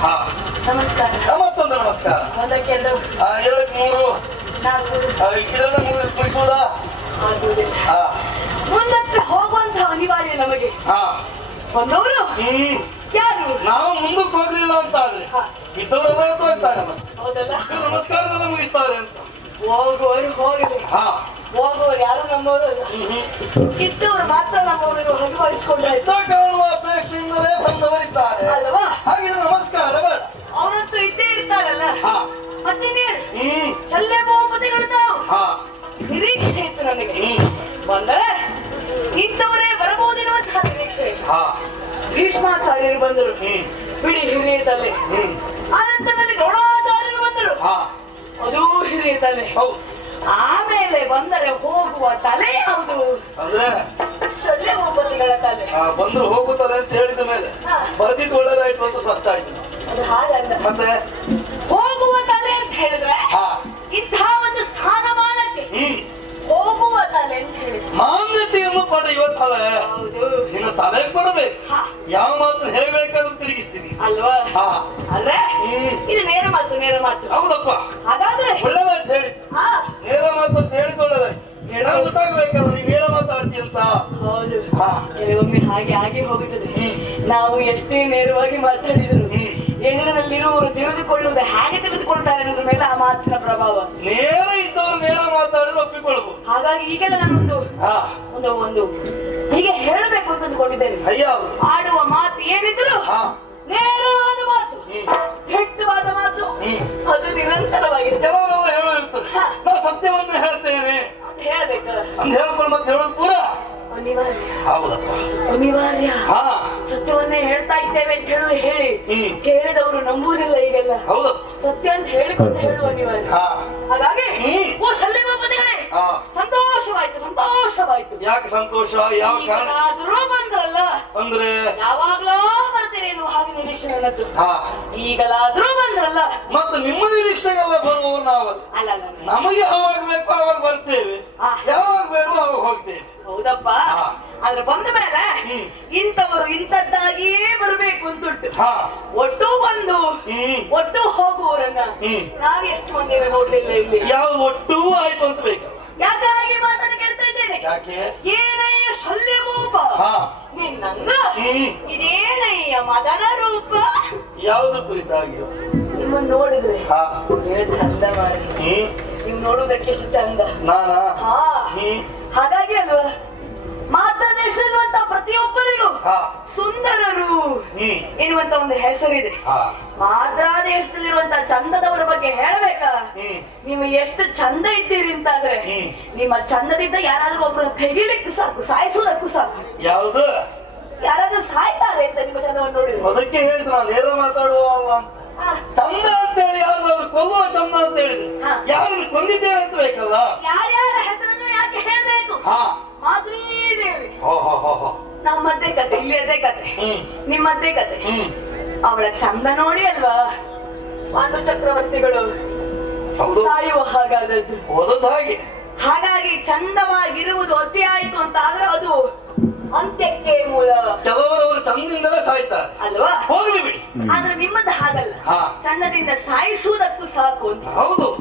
ಹಾ ನಮಸ್ಕಾರ ಮತ್ತೊಂದು ನಮಸ್ಕಾರ. ಒಂದಕ್ಕೆ ಎರಡು. ಆ, ಎರಡಕ್ಕೆ ಮೂರು. ನಾಲ್ಕು. ಆ, ಇದೆಲ್ಲ ಮುಗಿ ಮುಗಿಸುವುದಾ ಆಗುವುದಿಲ್ಲ ಹಾ. ಮುಂದತ್ರ ಹೋಗುವಂತ ಅನಿವಾರ್ಯ ನಮಗೆ. ಹಾ. ಬಂದವರು? ಹ್ಮ್. ಯಾರು? ನಾವು ಮುಂದಕ್ಕೆ ಹೋಗ್ಲಿಲ್ಲ ಅಂತ ಆದ್ರೆ. ಹಾ. ಇದ್ದವರೆಲ್ಲ ಹೋಗ್ತಾರೆ ಮತ್ತೆ. ಹೌದಲ್ಲ? ಇವ್ರು ನಮಸ್ಕಾರದೆಲ್ಲ ಮುಗಿಸ್ತಾರೆ ಅಂತ. ಹೋಗುವವರು ಹೋಗಲಿ. ಹಾ. ಹೋಗುವವರು ಯಾರು ನಮ್ಮವರು ಇದ್ದವರು ಮಾತ್ರ ನಮ್ಮವರು ಹಗುವಹಿಸ್ಕೊಂಡ್ರಾಯ್ತು ಯುದ್ಧ ಕಾಣುವ ಅಪೇಕ್ಷೆಯಿಂದಲೇ ಬಂದವರಿದ್ದಾರೆ. ಅಲ್ವಾ ಹಾಗೆ ನಮಸ್ಕಾರ ಬೇಡ ಇದ್ದೇ ಇರ್ತಾರಲ್ಲ? ಹಾ. ಮತ್ತಿನ್ನೇನು? ಹ್ಮ್. ಶಲ್ಯ ಬಹುಪತಿಗಳು ತಾವು. ನಿರೀಕ್ಷೆ ಇತ್ತು ನನಗೆ. ಬಂದರೆ ಇಂಥವರೇ ನಿರೀಕ್ಷೆ ಭೀಷ್ಮಾಚಾರ್ಯರು ಬಂದರು. ಬಿಡಿ ಹಿರಿಯತಲೆ. ಹ್ಮ್. ಗೌಡಾಚಾರ್ಯರು ದ್ರೋಣಾಚಾರ್ಯರು ಬಂದರು ಅದೂ ಹಿರಿಯತಲೆ. ಹೌದು. ಹೋಗುವ ತಲೆ ಯಾವುದು? ಅಂದ್ರೆ ಬಹುಪತಿಗಳ ತಲೆ. ಬಂದ್ರು ಹೋಗುತ್ತದೆ ಅಂತ ಹೇಳಿದ ಮೇಲೆ ಬರೆದಿದ್ದು ಒಳ್ಳೇದಾಯ್ತು ಅಂತ ಸ್ಪಷ್ಟ ಆಯ್ತು. ಅದು ಹಾಗಲ್ಲ ಮತ್ತೆ? ಹೋಗುವ ತಲೆ ಅಂತ ಹೇಳಿದ್ರೆ ಇಂತಹ ಒಂದು ಸ್ಥಾನಮಾನಕ್ಕೆ ಹೋಗುವ ತಲೆ ಅಂತ ಹೇಳಿದ್ರೆ. ಮಾನ್ಯತೆಯನ್ನು ಪಡೆಯುವ ತಲೆ ನಿನ್ನ ತಲೆ ಕೊಡಬೇಕು. ಹಾ. ಯಾವ ಮಾತು ಹೇಳ್ಬೇಕಾದ್ರೂ ತಿರುಗಿಸ್ತೀನಿ. ಅಲ್ವಾ? ಹಾ. ಅಂದ್ರೆ ಇದು ನೇರ ಮಾತು ನೇರ ಮಾತು. ಹೌದಪ್ಪ. ಹಾಗಾದ್ರೆ ಒಳ್ಳೇದಾಯ್ತು ಹೇಳಿ ಹಾ. ನೇರ ಮಾತು ಅಂತ ಹೇಳಿದ್ದು ಒಳ್ಳೇದಾಯ್ತು. ಗೊತ್ತಾಗ್ಬೇಕಲ್ಲ ಅಂತ? ಹೌದು. ಕೆಲವೊಮ್ಮೆ ಹಾಗೆ ಆಗಿ ಹೋಗುತ್ತದೆ. ನಾವು ಎಷ್ಟೇ ನೇರವಾಗಿ ಮಾತಾಡಿದ್ರು. ಎದುರಿನಲ್ಲಿರುವವರು ತಿಳಿದುಕೊಳ್ಳುವುದು ಹೇಗೆ ತಿಳಿದುಕೊಳ್ತಾರೆ ಅನ್ನೋದ್ರ ಮೇಲೆ ಆ ಮಾತಿನ ಪ್ರಭಾವ. ನೇರ ಇದ್ದವರು ನೇರ ಮಾತಾಡಿದ್ರೆ ಒಪ್ಪಿಕೊಳ್ಳುವ ಹಾಗಾಗಿ ಈಗೆಲ್ಲ ನಾನೊಂದು ಒಂದು ಒಂದು ಹೀಗೆ ಹೇಳಬೇಕು ಅಂತ ಅಂದ್ಕೊಂಡಿದ್ದೇನೆ. ಅಯ್ಯ. ಆಡುವ ಮಾತು ಏನಿದ್ರು ಹಾ. ನೇರವಾದ ಮಾತು. ಕೆಟ್ಟವಾದ ಮಾತು. ಅದು ನಿರಂತರವಾಗಿ ಕೆಲವರು ಹೇಳುತ್ತಾರೆ ನಾನು ಸತ್ಯವನ್ನು ಹೇಳ್ತೇನೆ. ಅಂತ ಅಂದ ಅಂತ ಹೇಳ್ಕೊಂಡು ಮತ್ತೆ ಹೇಳೋದು ಪೂರ? ಅನಿವಾರ್ಯ. ಹೌದಪ್ಪ. ಅನಿವಾರ್ಯ. ಹಾ. ಸತ್ಯವನ್ನೇ ಹೇಳ್ತಾ ಇದ್ದೇವೆ ಅಂತ ಹೇಳಿ ಹ್ಮ್. ಕೇಳಿದವರು ನಂಬುವುದಿಲ್ಲ ಈಗೆಲ್ಲ. ಹೌದು. ಸತ್ಯ ಅಂತ ಹೇಳಿಕೊಂಡು ಹೇಳುವ ಅನಿವಾರ್ಯ. ಹಾ. ಹಾಗಾಗಿ ಓ ಶಲ್ಯ ಸಂತೋಷವಾಯ್ತು ಸಂತೋಷವಾಯ್ತು. ಯಾಕೆ ಸಂತೋಷ? ಯಾವ ಕಾರಣ? ಈಗಲಾದ್ರೂ ಬಂದ್ರಲ್ಲ. ಅಂದ್ರೆ ಯಾವಾಗ್ಲೋ ಬರ್ತೀರಿ ಎನ್ನುವ ಹಾಗೆ ನಿರೀಕ್ಷೆ ನನ್ನದು ಹಾ. ಈಗಲಾದ್ರೂ ಬಂದ್ರಲ್ಲ. ಮತ್ತೆ ನಿಮ್ಮ ನಿರೀಕ್ಷೆಗೆಲ್ಲ ಬರುವವರು ನಾವಲ್ಲ. ಅಲ್ಲ ಅಲ್ಲ ಅಲ್ಲ. ನಮಗೆ ಯಾವಾಗ ಬೇಕೋ ಅವಾಗ ಬರ್ತೇವೆ ಹಾ. ಯಾವಾಗ ಬೇಕೋ ಅವಾಗ ಹೋಗ್ತೇವೆ ಹೌದಪ್ಪ ಹಾ. ಆದ್ರೆ ಬಂದ ಮೇಲೆ. ಇಂಥವರು ಇಂಥದ್ದಾಗಿಯೇ ಬರಬೇಕು ಅಂತುಂಟು ಹಾ. ಒಟ್ಟು ಬಂದು ಒಟ್ಟು ಹೋಗುವವರನ್ನ ನಾವು ಎಷ್ಟು ಮಂದಿನ ನೋಡ್ಲಿಲ್ಲ ಇಲ್ಲಿ? ಯಾವ ಒಟ್ಟು ಆಯ್ತು ಅಂತ ಬೇಕು. ಯಾಕಾಗಿ ಮಾತನ್ನು ಕೇಳ್ತಾ ಇದ್ದೇನೆ? ಯಾಕೆ? ಏನಯ್ಯ ಶಲ್ಯ ರೂಪ ನಿನ್ನ ನಿನ್ನಂಗ ಇದೇನಯ್ಯ ಮದನ ರೂಪ. ಯಾವ್ದು ಕುರಿತಾಗಿ ನಿಮ್ಮ ನೋಡಿದ್ರೆ ಚಂದ ಮಾರಿ ನಿಮ್ ನೋಡುವುದಕ್ಕೆ ಎಷ್ಟು ಚಂದ. ಹಾಗಾಗಿ ಅಲ್ವಾ? ಮಾತ್ರ ದೇಶದಲ್ಲಿರುವಂತ ಪ್ರತಿಯೊಬ್ಬರಿಗೂ ಸುಂದರರು ಎನ್ನುವಂತ ಒಂದು ಹೆಸರಿದೆ. ಮಾದ್ರಾ ದೇಶದಲ್ಲಿರುವಂತ ಚಂದದವರ ಬಗ್ಗೆ ಹೇಳ್ಬೇಕಾ? ನೀವು ಎಷ್ಟು ಚಂದ ಇದ್ದೀರಿ ಅಂತಾದ್ರೆ. ನಿಮ್ಮ ಚಂದದಿಂದ ಯಾರಾದ್ರೂ ಒಬ್ಬರು ತೆಗಿಲಿಕ್ಕೂ ಸಾಕು ಸಾಯಿಸೋದಕ್ಕೂ ಸಾಕು. ಯಾವ್ದು? ಯಾರಾದ್ರೂ ಸಾಯ್ತಾರೆ ಅಂತ ನಿಮ್ಮ ಚಂದವನ್ನು ನೋಡಿದ್ರು ಅದಕ್ಕೆ ಹೇಳಿದ್ರು ನಾನು ನೇರ ಮಾತಾಡುವ ಅಂತ. ಚಂದ ಅಂತ ಹೇಳಿ ಯಾರು ಕೊಲ್ಲುವ ಚಂದ ಅಂತ ಹೇಳಿದ್ರು. ಯಾರನ್ನು ಕೊಂದಿದ್ದೇವೆ ಅಂತ ಬೇಕಲ್ಲ? ಯಾರ್ಯಾರ ಹೆಸರನ್ನು ಯಾಕೆ ಹೇಳ್ಬೇಕು? ಹಾ. ಮಾದ್ರೀ ದೇವಿ ಹೋ ಹೋ ಹೋ ಹೋ. ನಮ್ಮದ್ದೇ ಕತೆ ಇಲ್ಲಿಯದೇ ಕತೆ. ಹ್ಮ್. ನಿಮ್ಮದ್ದೇ ಕತೆ. ಅವಳ ಚಂದ ನೋಡಿ ಅಲ್ವಾ? ಪಾಂಡು ಚಕ್ರವರ್ತಿಗಳು ಸಾಯುವ ಹಾಗಾದದ್ದು. ಹಾಗಾಗಿ ಚಂದವಾಗಿರುವುದು ಅತಿ ಆಯ್ತು ಅಂತ ಆದ್ರೆ ಅದು ಅಂತ್ಯಕ್ಕೆ ಮೂಲ ಕೆಲವರವರು ಚಂದಿಂದಲೇ ಸಾಯ್ತಾರೆ. ಅಲ್ವಾ? ಹೋಗ್ಲಿ ಬಿಡಿ. ಆದ್ರೆ ನಿಮ್ಮದು ಹಾಗಲ್ಲ. ಚಂದದಿಂದ ಸಾಯಿಸುವುದಕ್ಕೂ ಸಾಕು ಅಂತ. ಹೌದು.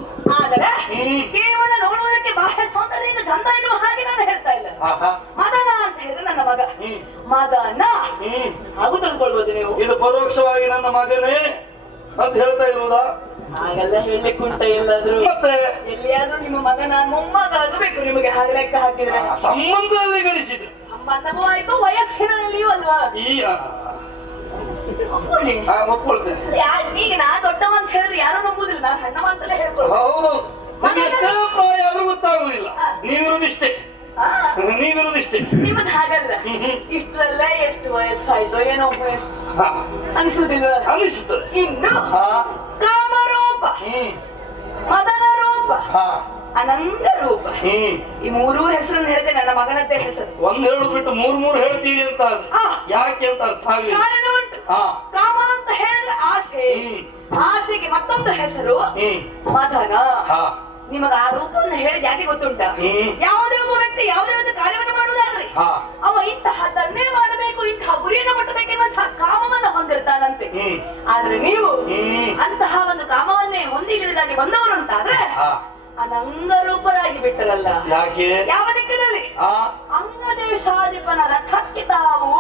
ಆದರೆ. ಕೇವಲ ನೋಡುವುದಕ್ಕೆ ಬಾಹ್ಯ ಸೌಂದರ್ಯದಿಂದ ಚಂದ ಇರುವ ಹಾಗೆ ನಾನು ಹೇಳ್ತಾ ಇಲ್ಲ. ಮದನ ಅಂತ ಹೇಳಿದ್ರೆ ನನ್ನ ಮಗ. ಮದನ. ಹ್ಮ್. ಹಾಗೂ ತಿಳ್ಕೊಳ್ಬೋದು ನೀವು. ಇದು ಪರೋಕ್ಷವಾಗಿ ನನ್ನ ಮಗನೇ ಅಂತ ಹೇಳ್ತಾ ಇರುವುದಾ? ಹಾಗೆಲ್ಲ ಹೇಳಲಿಕ್ಕೆ ಉಂಟ ಎಲ್ಲಾದ್ರೂ? ಮತ್ತೆ? ಎಲ್ಲಿಯಾದ್ರೂ ನಿಮ್ಮ ಮಗನ ಮೊಮ್ಮಗ ಬೇಕು ನಿಮಗೆ ಹಾಗೆ ಲೆಕ್ಕ ಹಾಕಿದ್ರೆ. ಸಂಬಂಧದಲ್ಲಿ ಗಳಿಸಿದ್ರು. ಸಂಬಂಧವೂ ಆಯ್ತು ವಯಸ್ಸಿನಲ್ಲಿಯೂ ಅಲ್ವಾ? ಈ ಆ, ಒಪ್ಕೊಳ್ಳಿ. ಆ, ಒಪ್ಕೊಳ್ತೇನೆ. ಯಾ- ಈಗ ನಾ ದೊಡ್ಡವ ಅಂತ ಹೇಳಿದ್ರೆ ಯಾರು ನಂಬುದಿಲ್ಲ ನಾನು ಸಣ್ಣವ ಅಂತಲೇ ಹೇಳ್ಕೊಳ್ಳಿ ಹೌದು ನಿಮ್ಗೆ ಎಷ್ಟೇ ಪ್ರಾಯ ಆದ್ರೂ ಗೊತ್ತಾಗುದಿಲ್ಲ. ಹಾ. ನೀವಿರುವುದಿಷ್ಟೇ. ನಿಮ್ಮದು ಹಾಗಲ್ಲ. ಹ್ಮ್ ಹ್ಮ್. ಇಷ್ಟರಲ್ಲೇ ಎಷ್ಟು ವಯಸ್ಸಾಯ್ತೋ ಏನೋ ಎಷ್ಟು ಹಾ, ಅನಿಸುವುದಿಲ್ವ ಅನಿಸುತ್ತದೆ. ಇನ್ನು ಹಾ. ಕಾಮರೂಪ. ಹ್ಮ್. ಮದನ ರೂಪ ಹಾ. ಅನಂಗ ರೂಪ. ಹ್ಮ್. ಈ ಮೂರೂ ಹೆಸರನ್ನು ಹೇಳಿದೆ ನನ್ನ ಮಗನದ್ದೇ ಹೆಸರು. ಒಂದ್ ಹೇಳುದು ಬಿಟ್ಟು ಮೂರ್ ಮೂರ್ ಹೇಳ್ತೀರಿ ಅಂತ ಆ. ಯಾಕೆ ಅಂತ ಅರ್ಥ ಕಾರಣ ಉಂಟು. ಹಾ ಕಾಮ ಅಂತ ಹೇಳಿದ್ರೆ ಆಸೆ. ಹ್ಮ್. ಆಸೆಗೆ ಮತ್ತೊಂದು ಹೆಸರು. ಹ್ಮ್. ಮದನ. ಹಾ. ನಿಮಗ ಆ ರೂಪವನ್ನು ಹೇಳಿದ ಯಾಕೆ ಗೊತ್ತುಂಟ? ಹ್ಮ್. ಯಾವುದೇ ಒಬ್ಬ ವ್ಯಕ್ತಿ ಯಾವುದೇ ಒಂದು ಕಾರ್ಯವನ್ನು ಮಾಡುವುದಾದ್ರೆ ಅವ ಇಂತಹ ತನ್ನೇ ಮಾಡಬೇಕು ಇಂತಹ ಗುರಿಯನ್ನು ಮುಟ್ಟಬೇಕೆನ್ನುವಂತಹ ಕಾಮವನ್ನು ಹೊಂದಿರ್ತಾನಂತೆ. ಹ್ಮ್. ಆದ್ರೆ ನೀವು ಹ್ಮ್. ಅಂತಹ ಒಂದು ಕಾಮವನ್ನೇ ಹೊಂದಿಲ್ಲದಾಗಿ ಬಂದವರು ಅಂತಾದ್ರೆ ಹಾ. ಅನಂಗರೂಪರಾಗಿ ಬಿಟ್ಟರಲ್ಲ. ಯಾಕೆ? ಯಾವ ಲೆಕ್ಕದಲ್ಲಿ ಅಂಗದೇಶಾಧಿಪನ ರಥಕ್ಕೆ ತಾವು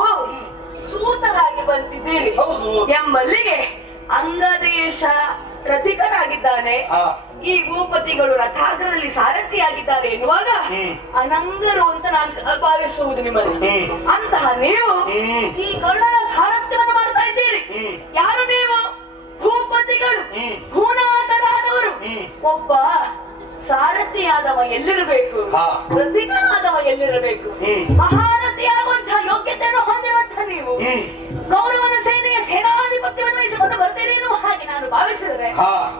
ಸೂತರಾಗಿ ಬಂದಿದ್ದೀರಿ. ಹೌದು. ಎಂಬಲ್ಲಿಗೆ ಅಂಗದೇಶ ರಥಿಕರಾಗಿದ್ದಾನೆ. ಈ ಭೂಪತಿಗಳು ರಥಾಗ್ರದಲ್ಲಿ ಸಾರಥಿಯಾಗಿದ್ದಾರೆ ಎನ್ನುವಾಗ. ಅನಂಗರು ಅಂತ ನಾನು ಭಾವಿಸುವುದು ನಿಮ್ಮಲ್ಲಿ. ಅಂತಹ ನೀವು ಈ ಕರುಣರ ಸಾರಥ್ಯವನ್ನು ಮಾಡ್ತಾ ಇದ್ದೀರಿ. ಯಾರು ನೀವು? ಭೂಪತಿಗಳು. ಭೂನಾಥರಾದವರು ಒಬ್ಬ ಸಾರಥಿಯಾದವ ಎಲ್ಲಿರಬೇಕು. ಪ್ರತಿಕನಾದವ ಎಲ್ಲಿರಬೇಕು. ಮಹಾರಥಿಯಾಗುವಂತಹ ಯೋಗ್ಯತೆಯನ್ನು ಹೊಂದಿರುವಂತಹ ನೀವು ಕೌರವನ ಸೇನೆಯ ಸೇನಾಧಿಪತ್ಯವನ್ನು ವಹಿಸಿಕೊಂಡು ಬರ್ತೇನೆ ಹಾಗೆ ನಾನು ಭಾವಿಸಿದರೆ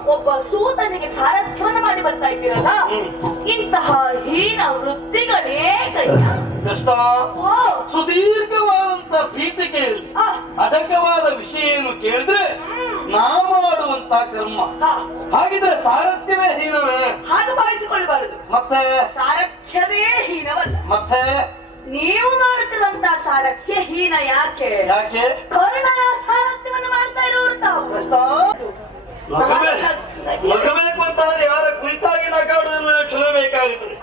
ಒಬ್ಬ ಸೂತನಿಗೆ ಸಾರಥ್ಯವನ್ನು ಮಾಡಿ ಬರ್ತಾ ಇದ್ದೀರಲ್ಲ? ಇಂತಹ ಹೀನ ವೃತ್ತಿಗಳೇ ಸುದೀರ್ಘವಾದಂತ ಆ, ಅಡಕವಾದ ವಿಷಯ ಏನು ಕೇಳಿದ್ರೆ. ನಾ ಮಾಡುವಂತ ಕರ್ಮ. ಹಾಗಿದ್ರೆ ಸಾರಥ್ಯವೇ ಹೀನವೇ? ಹಾಗೆ ಭಾವಿಸಿಕೊಳ್ಳಬಾರದು. ಮತ್ತೆ? ಸಾರಥ್ಯವೇ ಹೀನವಲ್ಲ. ಮತ್ತೆ? ನೀವು ಮಾಡುತ್ತಿರುವಂತ ಸಾರಥ್ಯ ಹೀನ ಯಾಕೆ? ಯಾಕೆ? ಕೊರೋನಾ ಸಾರಥ್ಯವನ್ನು ಮಾಡ್ತಾ ಇರೋರು ತಾವು. ಯಾರ ಕುರಿತಾಗಿ ನಗಾಡುವುದನ್ನು ಯೋಚನೆ.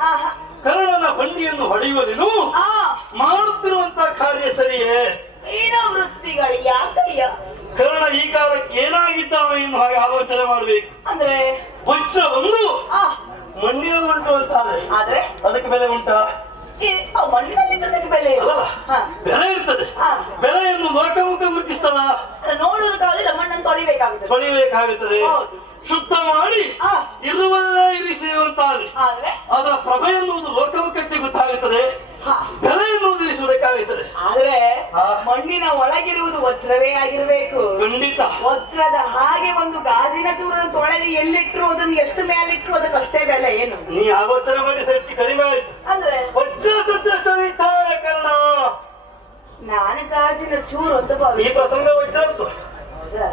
ಕರ್ಣನ ಬಂಡಿಯನ್ನು ಹೊಡೆಯುವುದೇನು ಆ. ಮಾಡುತ್ತಿರುವಂತ ಕಾರ್ಯ ಸರಿಯೇ? ಏನೋ ವೃತ್ತಿಗಳು ಯಾಕಯ್ಯ? ಕರ್ಣ ಈ ಕಾಲಕ್ಕೆ ಏನಾಗಿದ್ದಾನೆ ಎಂದು ಹಾಗೆ ಆಲೋಚನೆ ಮಾಡಬೇಕು. ಅಂದ್ರೆ? ವಜ್ರ ಒಂದು ಆ. ಮಣ್ಣಿನಲ್ಲಿ ಉಂಟು ಅಂತಾರೆ ಆದ್ರೆ? ಅದಕ್ಕೆ ಬೆಲೆ ಉಂಟಾ? ಮಣ್ಣಿನಲ್ಲಿದ್ದದಕ್ಕೆ ಬೆಲೆ. ಬೆಲೆ ಇರ್ತದೆ. ಬೆಲೆಯನ್ನು ಲೋಕಮುಖ ಗುರುತಿಸ್ತದ ಅಲ್ಲ, ನೋಡುವುದಕ್ಕಾಗಲಿಲ್ಲ ಮಣ್ಣನ್ನು ತೊಳಿಬೇಕಾಗುತ್ತದೆ. ತೊಳಿಬೇಕಾಗುತ್ತದೆ. ಶುದ್ಧ ಮಾಡಿ ಆ, ಇರುವಲ್ಲೇ ಇರಿಸುವಂತಾದ್ರೆ ಆದ್ರೆ? ಅದರ ಪ್ರಭೆ ಎನ್ನುವುದು ಲೋಕಮುಖಕ್ಕೆ ಗೊತ್ತಾಗುತ್ತದೆ. ಬೆಲೆ ಎನ್ನುವುದು ಇರಿಸುವುದಕ್ಕಾಗುತ್ತದೆ. ಆದ್ರೆ. ಮಣ್ಣಿನ ಒಳಗಿರುವುದು ವಜ್ರವೇ ಆಗಿರಬೇಕು. ಖಂಡಿತ. ವಜ್ರದ ಹಾಗೆ ಒಂದು ಗಾಜಿನ ದೂರ ತೊಳೆದು ಎಲ್ಲಿಟ್ರು ಅದನ್ನು ಎಷ್ಟು ಮೇಲಿಟ್ರು ಅದಕ್ಕೆ ಅಷ್ಟೇ ಬೆಲೆ ಏನು? ನೀ ಆಲೋಚನೆ ಮಾಡಿ ಹೆಚ್ಚು ಕಡಿಮೆ ಆಯ್ತು. ಅಂದ್ರೆ? ವಜ್ರ ಕರ್ಣ ನಾನು ಗಾಜಿನ ಚೂರು ಅಂತ ಈ ಪ್ರಸಂಗ ಪ್ರಸಂಗ ವಜ್ರದ್ದು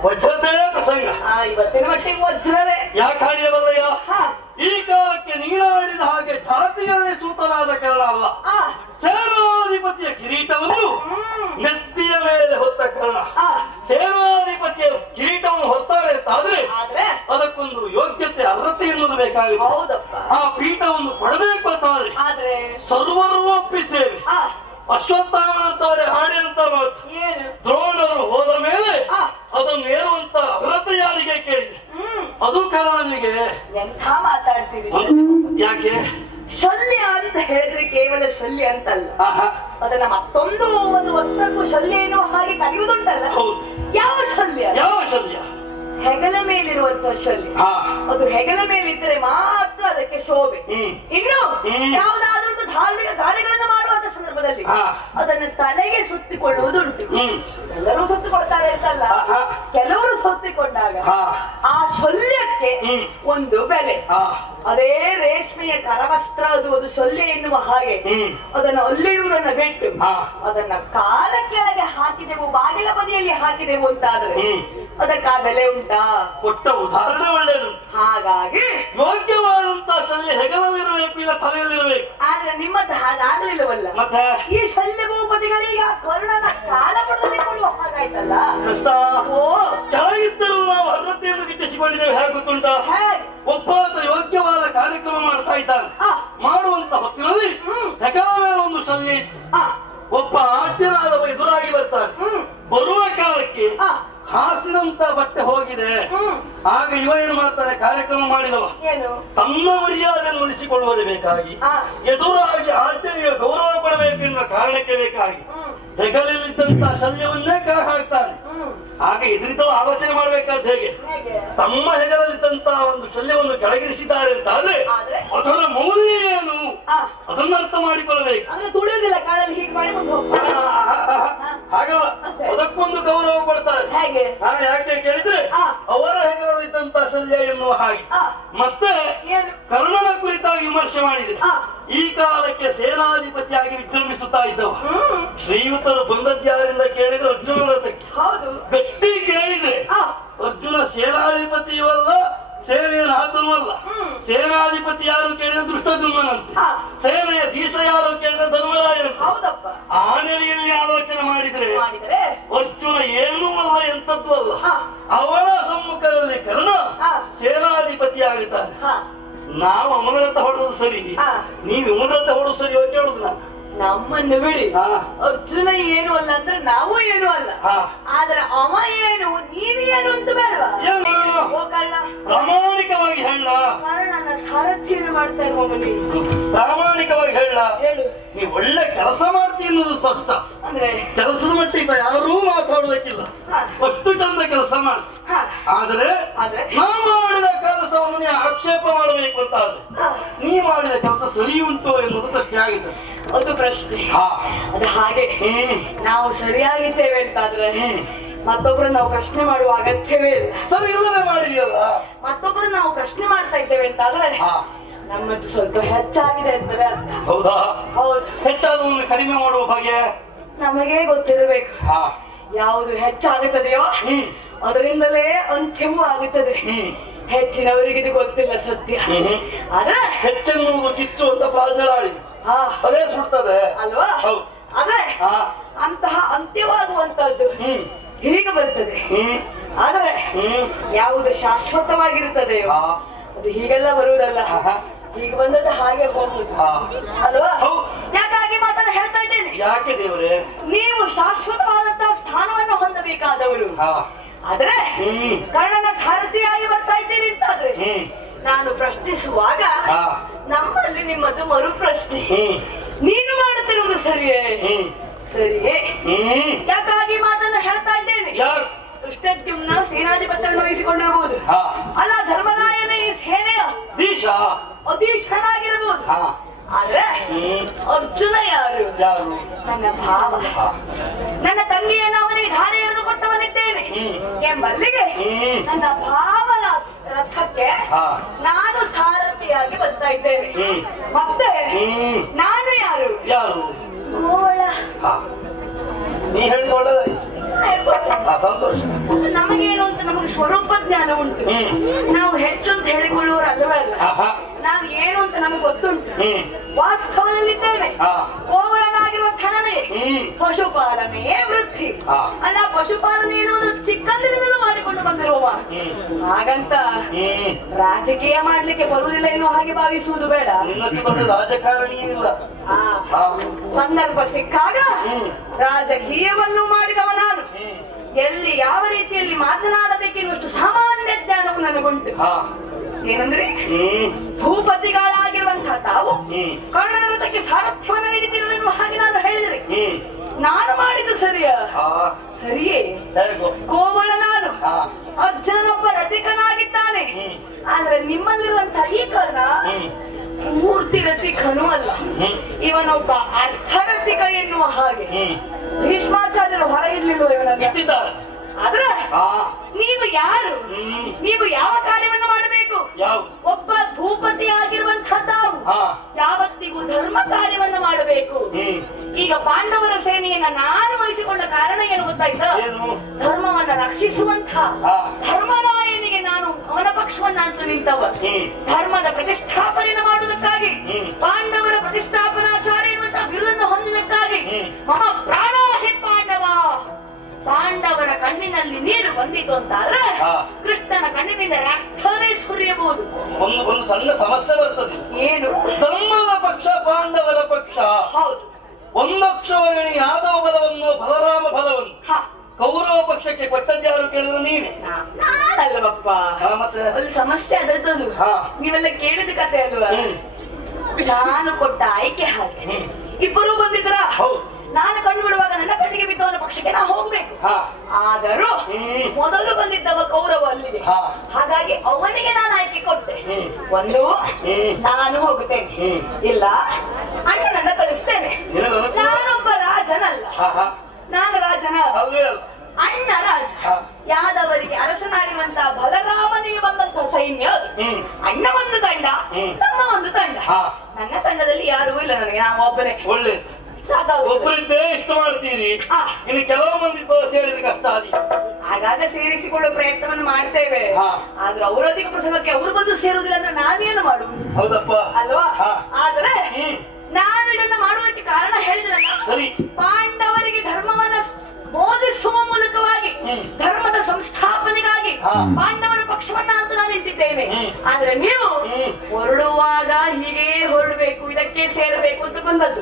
ವಜ್ರದ್ದೇ ಪ್ರಸಂಗ. ಇವತ್ತಿನ ಮಟ್ಟಿಗೆ ವಜ್ರವೇ. ಯಾಕೆ ಹಾಡಿದವಲ್ಲಯ್ಯ? ಈ ಕಾಲಕ್ಕೆ ನೀರಾಡಿದ ಹಾಗೆ ಜಾತಿಯಲ್ಲಿ ಸೂತನಾದ ಕರ್ಣ ಅಲ್ಲ ಸೇನಾಧಿಪತಿಯ ಕಿರೀಟವನ್ನು ನೆತ್ತಿಯ ಮೇಲೆ ಹೊತ್ತ ಕರ್ಣ ಸೇನಾಧಿಪತಿಯ ಕಿರೀಟವನ್ನು ಹೊತ್ತಾರೆ ಅಂತಾದ್ರೆ ಆದ್ರೆ? ಅದಕ್ಕೊಂದು ಯೋಗ್ಯತೆ ಅರ್ಹತೆ ಎನ್ನುವುದು ಬೇಕಾಗಿದೆ ಆ ಪೀಠವನ್ನು ಕೊಡಬೇಕು ಅಂತಾದ್ರೆ ಆದ್ರೆ? ಸರ್ವರು ಒಪ್ಪಿದ್ದೇವೆ. ಅಶ್ವತ್ಥಾಮನಂತವರೇ ಹಾಡಿ ಅಂತ ಮಾತು. ದ್ರೋಣರು ಹೋದ ಮೇಲೆ ಅದು ಅದನ್ನು ಏರುವಂತ ಅರ್ಹತೆ ಯಾರಿಗೆ ಕೇಳಿದೆ ಅದು ಕಾರಣನಿಗೆ. ಎಂಥ ಮಾತಾಡ್ತೀವಿ ಯಾಕೆ? ಶಲ್ಯ ಅಂತ ಹೇಳಿದ್ರೆ ಕೇವಲ ಶಲ್ಯ ಅಂತಲ್ಲ. ಅದನ್ನ ಮತ್ತೊಂದು ಒಂದು ವಸ್ತ್ರಕ್ಕೂ ಶಲ್ಯ ಏನೋ ಹಾಗೆ ಕರೆಯುವುದುಂಟಲ್ಲ ಯಾವ ಶಲ್ಯ? ಯಾವ ಶಲ್ಯ? ಹೆಗಲ ಮೇಲಿರುವಂತಹ ಶಲ್ಯ. ಅದು ಹೆಗಲ ಮೇಲಿದ್ದರೆ ಮಾತ್ರ ಅದಕ್ಕೆ ಶೋಭೆ. ಇನ್ನು ಯಾವ್ದಾದ್ರು ಧಾರ್ಮಿಕ ಕಾರ್ಯಗಳನ್ನು ಮಾಡುವಂತ ಸಂದರ್ಭದಲ್ಲಿ ಅದನ್ನು ತಲೆಗೆ ಸುತ್ತಿಕೊಳ್ಳುವುದುಂಟು. ಉಂಟು ಎಲ್ಲರೂ ಸುತ್ತಿಕೊಳ್ತಾರೆ ಅಂತಲ್ಲ? ಕೆಲವರು ಸುತ್ತಿಕೊಂಡಾಗ ಆ ಶಲ್ಯಕ್ಕೆ ಒಂದು ಬೆಲೆ. ಅದೇ ರೇಷ್ಮೆಯ ಕರವಸ್ತ್ರ ಅದು ಅದು ಶಲ್ಯ ಎನ್ನುವ ಹಾಗೆ. ಅದನ್ನು ಅಲ್ಲಿಡುವುದನ್ನ ಬಿಟ್ಟು. ಅದನ್ನ ಕಾಲ ಕೆಳಗೆ ಹಾಕಿದೆವು ಬಾಗಿಲ ಬದಿಯಲ್ಲಿ ಹಾಕಿದೆವು ಅಂತಾದ್ರೆ. ಅದಕ್ಕೆ ಆ ಬೆಲೆ ಉಂಟಾ? ಕೊಟ್ಟ ಉದಾಹರಣೆ ಒಳ್ಳೆಯದು ಹಾಗಾಗಿ ಯೋಗ್ಯವಾದಂತ ಶಲ್ಯ ಹೆಗಲಲ್ಲಿರಬೇಕು ಇಲ್ಲ ತಲೆಯಲ್ಲಿರಬೇಕು? ಆದ್ರೆ ನಿಮ್ಮದು ಹಾಗಾಗ್ಲಿಲ್ಲವಲ್ಲ? ಮತ್ತೆ? ಈ ಶಲ್ಯ ಭೂಪತಿಗಳೀಗ ಕರುಣನ ಕಾಲ ಪಡೆದುಕೊಳ್ಳುವ ಕೊಳ್ಳುವ ಹಾಗಾಯ್ತಲ್ಲ? ಕೃಷ್ಣ ಓ! ಕೆಳಗಿದ್ದರೂ ನಾವು ಅರ್ಹತೆಯನ್ನು ಗಿಟ್ಟಿಸಿಕೊಂಡಿದ್ದೇವೆ ಹೇಗೆ ಗೊತ್ತುಂಟ? ಒಬ್ಬಾತ ಯೋಗ್ಯವಾದ ಕಾರ್ಯಕ್ರಮ ಮಾಡ್ತಾ ಇದ್ದಾನೆ. ಮಾಡುವಂತ ಹೊತ್ತಿನಲ್ಲಿ. ಹೆಗಲ ಮೇಲೆ ಒಂದು ಶಲ್ಯ ಇತ್ತು. ಒಬ್ಬ ಆಟ್ಯನಾದ ಎದುರಾಗಿ ಬರ್ತಾನೆ. ಹ್ಮ್. ಬರುವ ಕಾಲಕ್ಕೆ ಹಾಸಿದಂತ ಬಟ್ಟೆ ಹೋಗಿದೆ. ಆಗ ಇವ ಏನು ಮಾಡ್ತಾರೆ? ಕಾರ್ಯಕ್ರಮ ಮಾಡಿದವ. ತಮ್ಮ ತನ್ನ ಮರ್ಯಾದೆಯನ್ನು ಉಳಿಸಿಕೊಳ್ಳುವುದೇ ಬೇಕಾಗಿ ಎದುರಾಗಿ ಆದ್ಯರಿಗೆ ಗೌರವ ಕೊಡಬೇಕೆನ್ನುವ ಕಾರಣಕ್ಕೆ ಬೇಕಾಗಿ ಹೆಗಲಿಲ್ಲಿದ್ದಂತ ಶಲ್ಯವನ್ನೇ ಕರ ಹಾಕ್ತಾನೆ ಆಗ ಎದುರಿದವ ಆಲೋಚನೆ ಮಾಡಬೇಕಾದ ಹೇಗೆ? ತಮ್ಮ ಹೆಗಲಲ್ಲಿದ್ದಂತ ಒಂದು ಶಲ್ಯವನ್ನು ಕೆಳಗಿರಿಸಿದ್ದಾರೆ ಅಂತಾದ್ರೆ ಆದ್ರೆ? ಅದರ ಮೌಲ್ಯ ಏನು? ಅದನ್ನ ಅರ್ಥ ಮಾಡಿಕೊಳ್ಳಬೇಕು. ಹಾಗಲ್ಲ ಅದಕ್ಕೊಂದು ಗೌರವ ಕೊಡ್ತಾರೆ. ಯಾಕೆ ಕೇಳಿದ್ರೆ. ಅವರ ಹೆಗಲಿದ್ದಂತ ಶಲ್ಯ ಎನ್ನುವ ಹಾಗೆ. ಮತ್ತೆ ಕರ್ಣನ ಕುರಿತಾಗಿ ವಿಮರ್ಶೆ ಮಾಡಿದೆ ಈ ಕಾಲಕ್ಕೆ ಸೇನಾಧಿಪತಿಯಾಗಿ ವಿಜೃಂಭಿಸುತ್ತಾ ಇದ್ದವ. ಶ್ರೀಯುತರು ಬಂದದ್ಯಾರಿಂದ ಕೇಳಿದ್ರೆ ಅರ್ಜುನ ರಥಕ್ಕೆ ಗಟ್ಟಿ ಕೇಳಿದ್ರೆ ಅರ್ಜುನ ಸೇನಾಧಿಪತಿಯೂ ಅಲ್ಲ ಸೇನೆಯ ಅಲ್ಲ ಸೇನಾಧಿಪತಿ ಯಾರು ಕೇಳಿದ ದೃಷ್ಟದ್ಯುಮ್ನಂತೆ ಹಾ. ಸೇನೆಯ ದೀಶ ಯಾರು ಕೇಳಿದ ಧರ್ಮರಾಯನಂತೆ. ನೆಲೆಯಲ್ಲಿ ಆಲೋಚನೆ ಮಾಡಿದ್ರೆ ಅರ್ಜುನ ಏನೂ ಅಲ್ಲ ಎಂತದ್ದು ಅಲ್ಲ. ಅವಳ ಸಮ್ಮುಖದಲ್ಲಿ ಕರ್ಣ ಸೇನಾಧಿಪತಿ ಆಗಿದ್ದಾನೆ ನಾವು ಅವನರತ್ತ ಹೊಡೆದು ಸರಿ. ನೀವು ಇವನರತ್ತ ಹೊಡೆದು ಸರಿ ಹೋಗಿ ಹೇಳುದು ನಾನು. ನಮ್ಮನ್ನು ಬಿಡಿ. ಅರ್ಜುನ ಏನು ಅಲ್ಲ ಅಂದ್ರೆ ನಾವು ಏನು ಅಲ್ಲ. ಆದ್ರೆ ಅವ ಏನು ನೀವೇನು ಅಂತ ಬೇಡವಾ? ಪ್ರಾಮಾಣಿಕವಾಗಿ ಹೇಳ. ಕಾರಣ ಸಾರಥ್ಯನ ಮಾಡ್ತಾ ಇರುವ ಪ್ರಾಮಾಣಿಕವಾಗಿ ಹೇಳ. ಹೇಳು. ನೀವು ಒಳ್ಳೆ ಕೆಲಸ ಮಾಡ್ತೀನಿ ಅನ್ನೋದು ಸ್ಪಷ್ಟ. ಅಂದ್ರೆ? ಕೆಲಸದ ಮಟ್ಟಿಗೆ ಯಾರೂ ಮಾತಾಡೋದಕ್ಕಿಲ್ಲ. ಅಷ್ಟು ಚಂದ ಕೆಲಸ ಮಾಡ್ತಿ ಹಾ ಆದರೆ ಆದ್ರೆ? ನಾ ಮಾಡಿದ ಕೆಲಸವನ್ನು ಆಕ್ಷೇಪ ಮಾಡಬೇಕು ಅಂತ ಆದ್ರೆ. ನೀ ಮಾಡಿದ ಕೆಲಸ ಸರಿ ಉಂಟು ಎನ್ನುವುದು ಪ್ರಶ್ನೆ ಆಗಿದೆ. ಅದು ಪ್ರಶ್ನೆ. ಅದು ಹಾಗೆ. ನಾವು ಸರಿಯಾಗಿದ್ದೇವೆ ಅಂತಾದ್ರೆ ಹ್ಮ್. ಮತ್ತೊಬ್ರು ನಾವು ಪ್ರಶ್ನೆ ಮಾಡುವ ಅಗತ್ಯವೇ ಇಲ್ಲ. ಸರಿ ಇಲ್ಲದೆ ಮಾಡಿದೆಯಲ್ಲ? ಮತ್ತೊಬ್ಬರು ನಾವು ಪ್ರಶ್ನೆ ಮಾಡ್ತಾ ಇದ್ದೇವೆ ಅಂತಾದ್ರೆ ನಮ್ಮದು ಸ್ವಲ್ಪ ಹೆಚ್ಚಾಗಿದೆ ಅಂತಾರೆ ಅರ್ಥ. ಹೌದಾ? ಹೌದು. ಹೆಚ್ಚಾದ ಕಡಿಮೆ ಮಾಡುವ ಬಗ್ಗೆ ನಮಗೇ ಗೊತ್ತಿರಬೇಕು. ಹಾ. ಯಾವುದು ಹೆಚ್ಚಾಗುತ್ತದೆಯೋ ಅದರಿಂದಲೇ ಅಂತ್ಯವೂ ಆಗುತ್ತದೆ. ಹೆಚ್ಚಿನವರಿಗೆ ಇದು ಗೊತ್ತಿಲ್ಲ ಸತ್ಯ. ಆದ್ರೆ ಹೆಚ್ಚನ್ನು ಕಿತ್ತು ಅಂತ ಹಾ. ಅದೇ ಸುಡ್ತದೆ. ಅಲ್ವಾ? ಆದ್ರೆ ಹಾ. ಅಂತಹ ಅಂತ್ಯವಾಗುವಂತದ್ದು ಹೀಗೆ ಬರ್ತದೆ. ಹ್ಮ್. ಆದ್ರೆ ಯಾವುದು ಶಾಶ್ವತವಾಗಿರುತ್ತದೆ ಹಾ. ಅದು ಹೀಗೆಲ್ಲ ಬರುವುದಲ್ಲ. ಈಗ ಹೀಗೆ ಬಂದದ್ದು ಹಾಗೆ ಹೋಗುದು ಹಾ. ಅಲ್ವಾ? ಹೌದು. ಯಾಕಾಗಿ ಮಾತಾಡ ಹೇಳ್ತಾ ಇದ್ದೇನೆ? ಯಾಕೆ ದೇವ್ರೆ? ನೀವು ಶಾಶ್ವತವಾದಂತಹ ಸ್ಥಾನವನ್ನು ಹೊಂದಬೇಕಾದವರು. ಆದರೆ ಕರ್ಣನ ಸಾರಥಿಯಾಗಿ ಬರ್ತಾ ಇದ್ದೀರಿ ಅಂತಾದ್ರೆ ನಾನು ಪ್ರಶ್ನಿಸುವಾಗ ನಮ್ಮಲ್ಲಿ ನಿಮ್ಮದು ಮರು ಪ್ರಶ್ನೆ ನೀನು ಮಾಡುತ್ತಿರುವುದು ಸರಿಯೇ? ಸರಿಯೇ? ಯಾಕಾಗಿ ಮಾತನ್ನು ಹೇಳ್ತಾ ಇದ್ದೇನೆ? ಕೃಷ್ಣದ್ಯುಮ್ನ ದುಷ್ಟದ್ಯುಮ್ನ ಸೇನಾಧಿಪತಿಯನ್ನು ವಹಿಸಿಕೊಂಡಿರಬಹುದು ಅಲ್ಲ ಧರ್ಮರಾಯನ ಈ ಸೇನೆಯ ಅಭೀಷನಾಗಿರಬಹುದು ಅಧೀಶನಾಗಿರಬಹುದು ಆದ್ರೆ ಅರ್ಜುನ ಯಾರು? ಯಾರು? ನನ್ನ ಭಾವ. ನನ್ನ ತಂಗಿಯನ್ನು ಅವನಿಗೆ ಧಾರೆ ಎರೆದು ಕೊಟ್ಟವನಿದ್ದೇನೆ. ಎಂಬಲ್ಲಿಗೆ ನನ್ನ ಭಾವನ ರಥಕ್ಕೆ. ನಾನು ಸಾರಥಿಯಾಗಿ ಬರ್ತಾ ಇದ್ದೇನೆ ಮತ್ತೆ. ನಾನು ಯಾರು? ಯಾರು? ಗೋಳ. ನೀ ಒಳ್ಳೆದಾಯ್ತು ಹಾ ಸಂತೋಷ. ನಮಗೇನು ಅಂತ ನಮಗೆ ಸ್ವರೂಪ ಜ್ಞಾನ ಉಂಟು. ಹ್ಮ್. ನಾವು ಹೆಚ್ಚು ಅಂತ ಹೇಳಿಕೊಳ್ಳುವವರು ಅಲ್ಲವೇ ಅಲ್ಲ ಆಹಾ. ನಾವು ಏನು ಅಂತ ನಮಗೆ ಗೊತ್ತುಂಟು. ಹ್ಮ್. ವಾಸ್ತವದಲ್ಲಿದ್ದೇವೆ. ಹಾ. ಗೋಗಳನಾಗಿರುವಂತಹ ನನಗೆ ಹ್ಮ್. ಪಶುಪಾಲನೆಯೇ ವೃತ್ತಿ. ಹಾ. ಅಲ್ಲ ಪಶುಪಾಲನೆ ಚಿಕ್ಕಂದಿನಿಂದಲೂ ಹ್ಮ್ ಹಾಗಂತ ರಾಜಕೀಯ ಮಾಡ್ಲಿಕ್ಕೆ ಬರುವುದಿಲ್ಲ ಎನ್ನುವ ಹಾಗೆ ಭಾವಿಸುವುದು ಬೇಡ. ರಾಜಕಾರಣಿ ಇಲ್ಲ. ಸಂದರ್ಭ ಸಿಕ್ಕಾಗ. ರಾಜಕೀಯವನ್ನು ಮಾಡಿದವ ನಾನು. ಎಲ್ಲಿ ಯಾವ ರೀತಿಯಲ್ಲಿ ಮಾತನಾಡಬೇಕೆನ್ನುವಷ್ಟು ಸಾಮಾನ್ಯ ಜ್ಞಾನವು ನನಗುಂಟು. ಏನಂದ್ರೆ ಭೂಪತಿಗಳಾಗಿರುವಂತಹ ತಾವು ಕರ್ಣನ ರಥಕ್ಕೆ ಸಾರಥ್ಯವನ್ನು ನೀಡಿದ್ದೀರಲ್ಲ ಎನ್ನುವ ಹಾಗೆ ನಾನು ಹೇಳಿದ್ರೆ ನಾನು ಮಾಡಿದ್ದು ಸರಿಯಾ? ಸರಿಯೇ? ಕೋಮಳ ನಾನು ಅರ್ಜುನನೊಬ್ಬ ರಥಿಕನಾಗಿದ್ದಾನೆ. ಆದ್ರೆ ನಿಮ್ಮಲ್ಲಿರುವಂತಹ ಈ ಕರ್ಣ ಮೂರ್ತಿ ರಥಿಕನೂ ಅಲ್ಲ. ಇವನೊಬ್ಬ ಅರ್ಥ ರಥಿಕ ಎನ್ನುವ ಹಾಗೆ. ಭೀಷ್ಮಾಚಾರ್ಯರು ಹೊರ ಇರ್ಲಿಲ್ವ ಇವನನ್ನ? ಇಟ್ಟಿದ್ದಾರೆ. ಆದ್ರೆ ಹಾ ನೀವು ಯಾರು? ನೀವು ಯಾವ ಕಾರ್ಯವನ್ನು ಮಾಡಬೇಕು? ಯಾವ? ಒಬ್ಬ ಭೂಪತಿ ಆಗಿರುವಂತಹ ಯಾವತ್ತಿಗೂ ಧರ್ಮ ಕಾರ್ಯವನ್ನು ಮಾಡಬೇಕು ಈಗ ಪಾಂಡವರ ಸೇನೆಯನ್ನ ನಾನು ವಹಿಸಿಕೊಂಡ ಕಾರಣ ಏನು ಗೊತ್ತಾಯ್ತಾ? ಧರ್ಮವನ್ನ ರಕ್ಷಿಸುವಂತ ಧರ್ಮರಾಯನಿಗೆ ನಾನು ಅವನ ಪಕ್ಷವನ್ನ ನಿಂತವ. ಧರ್ಮದ ಪ್ರತಿಷ್ಠಾಪನೆಯನ್ನು ಮಾಡುವುದಕ್ಕಾಗಿ ಪಾಂಡವರ ಪ್ರತಿಷ್ಠಾಪನಾಚಾರ್ಯ ಎನ್ನುವಂತಹ ಬಿರುದನ್ನು ಹೊಂದಿದ್ದಕ್ಕಾಗಿ. ಮಮ ಪ್ರಾಣ ಪಾಂಡವರ ಕಣ್ಣಿನಲ್ಲಿ ನೀರು ಬಂದಿತು ಅಂತಾದ್ರೆ ಆದ್ರೆ ಕೃಷ್ಣನ ಕಣ್ಣಿನಿಂದ ರಕ್ತವೇ ಸುರಿಯಬಹುದು. ಒಂದು ಒಂದು ಸಣ್ಣ ಸಮಸ್ಯೆ ಬರ್ತದೆ. ಏನು? ಧರ್ಮದ ಪಕ್ಷ ಪಾಂಡವರ ಪಕ್ಷ. ಹೌದು. ಒಂದಕ್ಷೋಹಿಣಿ ಯಾದವ ಬಲವನ್ನು ಬಲರಾಮ ಬಲವನ್ನು. ಹ. ಕೌರವ ಪಕ್ಷಕ್ಕೆ ಕೊಟ್ಟದ್ಯಾರು ಕೇಳಿದ್ರು ನೀನೆ. ಅಲ್ವಪ್ಪ ಮತ್ತೆ? ಒಂದು ಸಮಸ್ಯೆ ಅದದ್ದು ಹಾ. ನೀವೆಲ್ಲ ಕೇಳಿದ ಕತೆ ಅಲ್ವಾ? ನಾನು ಕೊಟ್ಟ ಆಯ್ಕೆ ಹಾಗೆ. ಇಬ್ಬರು ಬಂದಿದ್ರ ಹೌದು. ನಾನು ಕಣ್ಣು ಬಿಡುವಾಗ ನನ್ನ ಕಣ್ಣಿಗೆ ಬಿದ್ದವನ ಪಕ್ಷಕ್ಕೆ ನಾ ಹೋಗ್ಬೇಕು. ಆದರೂ ಮೊದಲು ಬಂದಿದ್ದವ ಕೌರವ ಅಲ್ಲಿಗೆ ಹಾ. ಹಾಗಾಗಿ ಅವನಿಗೆ ನಾನು ಆಯ್ಕೆ ಕೊಟ್ಟೆ. ಒಂದು ನಾನು ಹೋಗುತ್ತೇನೆ. ಇಲ್ಲ ಅಣ್ಣನನ್ನ ಕಳಿಸ್ತೇನೆ. ನಾನೊಬ್ಬ ರಾಜನಲ್ಲ. ನಾನು ರಾಜನ. ಅಣ್ಣ ರಾಜ. ಯಾದವರಿಗೆ ಅರಸನಾಗಿರುವಂತಹ ಬಲರಾಮನಿಗೆ ಬಂದಂತಹ ಸೈನ್ಯ. ಅಣ್ಣ ಒಂದು ತಂಡ. ತಮ್ಮ ಒಂದು ತಂಡ. ನನ್ನ ತಂಡದಲ್ಲಿ ಯಾರೂ ಇಲ್ಲ ನನಗೆ ನಾವು ಒಬ್ಬನೇ ಒಳ್ಳೇದು. ಸಾಕಾಗುತ್ತೆ ಒಬ್ಬರಿದ್ದೇ ಇಷ್ಟ ಮಾಡ್ತೀರಿ. ಇನ್ನು ಕೆಲವು ಮಂದಿ ಸೇರಿದ್ರೆ ಕಷ್ಟ ಆದಿ. ಆಗಾಗ ಸೇರಿಸಿಕೊಳ್ಳುವ ಪ್ರಯತ್ನವನ್ನು ಮಾಡ್ತೇವೆ. ಆದ್ರೆ ಅವರೊಂದಿಗೆ ಪ್ರಸಂಗಕ್ಕೆ ಅವರು ಬಂದು ಸೇರುವುದಿಲ್ಲ ಅಂದ್ರೆ ನಾನೇನು ಮಾಡು ಹೌದಪ್ಪ. ಅಲ್ವಾ. ಆದ್ರೆ ನಾನು ಇದನ್ನ ಮಾಡುವುದಕ್ಕೆ ಕಾರಣ ಹೇಳಿದ್ರಲ್ಲ ಸರಿ. ಪಾಂಡವರಿಗೆ ಧರ್ಮವನ್ನ ಬೋಧಿಸುವ. ಧರ್ಮದ ಸಂಸ್ಥಾಪನೆಗಾಗಿ. ಪಾಂಡವರ ಪಕ್ಷವನ್ನ ಅಂತ ನಾನು ನಿಂತಿದ್ದೇನೆ. ಆದ್ರೆ ನೀವು ಹೊರಡುವಾಗ ಹೀಗೆ ಹೊರಡಬೇಕು ಇದಕ್ಕೆ ಸೇರಬೇಕು ಅಂತ ಬಂದದ್ದು.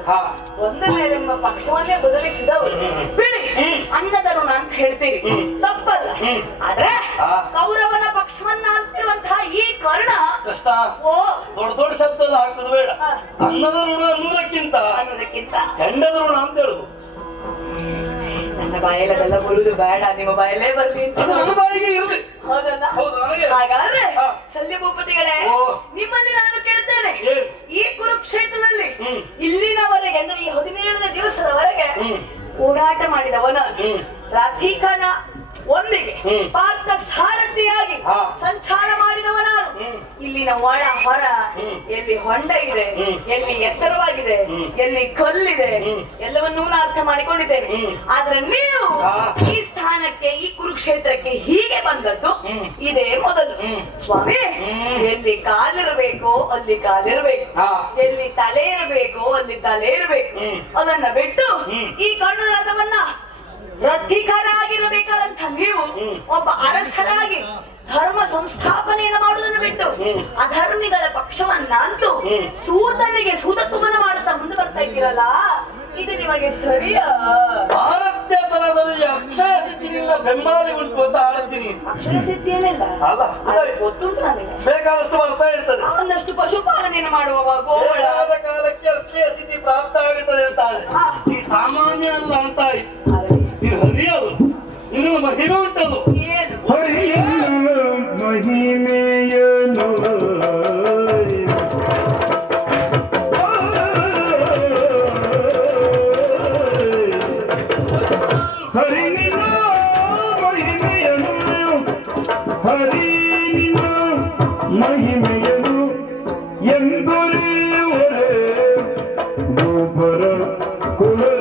ಒಂದ ಮೇಲೆ ನಿಮ್ಮ ಪಕ್ಷವನ್ನೇ ಬದಲಿಸಿದವರು. ಬಿಡಿ. ಅನ್ನದರುಣ ಅಂತ ಹೇಳ್ತೀರಿ. ತಪ್ಪಲ್ಲ. ಆದ್ರೆ ಕೌರವನ ಪಕ್ಷವನ್ನ ಅಂತಿರುವಂತಹ ಈ ಕರ್ಣ ಓ. ದೊಡ್ಡ ದೊಡ್ಡ ಶಬ್ದ ಹಾಕುದು ಬೇಡ. ಅನ್ನದ ಋಣ ಅನ್ನೋದಕ್ಕಿಂತ ಅನ್ನೋದಕ್ಕಿಂತ. ಹೆಂಡದ ಋಣ ಅಂತ ಹೇಳುದು. ನನ್ನ ಬಾಯಲ್ಲದೆಲ್ಲ ಬರುದು ಬೇಡ. ನಿಮ್ಮ ಬಾಯಲ್ಲೇ ಬರ್ಲಿ ಅಂತ. ನನ್ನ ಬಾಯಿಗೆ ಇರುದು ಹೌದಲ್ಲ? ಹೌದು ನನಗೆ. ಹಾಗಾದ್ರೆ ಶಲ್ಯ ಭೂಪತಿಗಳೇ ನಿಮ್ಮಲ್ಲಿ ನಾನು ಕೇಳ್ತೇನೆ. ಈ ಕುರುಕ್ಷೇತ್ರದಲ್ಲಿ ಇಲ್ಲಿನವರೆಗೆ ಅಂದ್ರೆ ಈ ಹದಿನೇಳನೇ ದಿವಸದವರೆಗೆ ಓಡಾಟ ಮಾಡಿದವನ ರಾಧಿಕನ ಒಂದಿಗೆ ಪಾತ್ರ ಸಾರಥಿಯಾಗಿ ಸಂಚಾರ. ಇಲ್ಲಿನ ಒಳ ಹೊರ. ಎಲ್ಲಿ ಹೊಂಡ ಇದೆ. ಎಲ್ಲಿ ಎತ್ತರವಾಗಿದೆ. ಎಲ್ಲಿ ಕಲ್ಲಿದೆ. ಎಲ್ಲವನ್ನೂ ನಾನು ಅರ್ಥ ಮಾಡಿಕೊಂಡಿದ್ದೇನೆ. ಆದ್ರೆ ನೀವು ಈ ಸ್ಥಾನಕ್ಕೆ ಈ ಕುರುಕ್ಷೇತ್ರಕ್ಕೆ ಹೀಗೆ ಬಂದದ್ದು. ಇದೇ ಮೊದಲು ಸ್ವಾಮಿ. ಎಲ್ಲಿ ಕಾಲಿರಬೇಕು ಅಲ್ಲಿ ಕಾಲಿರಬೇಕು. ಎಲ್ಲಿ ತಲೆ ಇರಬೇಕು ಅಲ್ಲಿ ತಲೆ ಇರಬೇಕು ಅದನ್ನ ಬಿಟ್ಟು ಈ ಕಣ್ಣು ರಥವನ್ನ ರಥಿಕರಾಗಿರಬೇಕಾದಂತ ನೀವು ಒಬ್ಬ ಅರಸರಾಗಿ ಧರ್ಮ ಸಂಸ್ಥಾಪನೆಯನ್ನು ಮಾಡುವುದನ್ನು ಬಿಟ್ಟು. ಅಧರ್ಮಿಗಳ ಪಕ್ಷವನ್ನ ಅಂತೂ ಹ್ಮ್. ಸೂತನಿಗೆ ಸೂತತ್ವವನ್ನು ಮಾಡುತ್ತಾ ಮುಂದೆ ಬರ್ತಾ ಇದ್ದೀರಲ್ಲ ಇದು ನಿಮಗೆ ಸರಿಯಾ ಸಾರಥ್ಯತನದಲ್ಲಿ ಅಕ್ಷಯ ಸಿದ್ಧಿನಿಂದ ಬೆಂಬಲಿ ಉಂಟು ಅಂತ ಆಳ್ತೀನಿ ಅಕ್ಷರ ಸಿದ್ಧಿ ಏನಿಲ್ಲ ಅಲ್ಲ. ಗೊತ್ತುಂಟು ನನಗೆ ಬೇಕಾದಷ್ಟು ಬರ್ತಾ ಇರ್ತದೆ ಒಂದಷ್ಟು ಪಶುಪಾಲನೆಯನ್ನು ಮಾಡುವವ ಗೋಳ ಕಾಲಕ್ಕೆ ಅಕ್ಷಯ ಸಿದ್ಧಿ ಪ್ರಾಪ್ತ ಆಗುತ್ತದೆ ಅಂತ. ಈ ಸಾಮಾನ್ಯ ಅಲ್ಲ ಅಂತ ಆಯ್ತು. ಇದು ಹರಿಯದು ನಿನ್ನ ಮಹಿಮೆ ಉಂಟದು. ಮಹಿಮೆಯನು ಮಹಿಮೆಯನು ಮಹಿಮೆಯನು ಎಂದೊರೆಯುವರೆ ಗೋಪರ ಕುಲದೈವ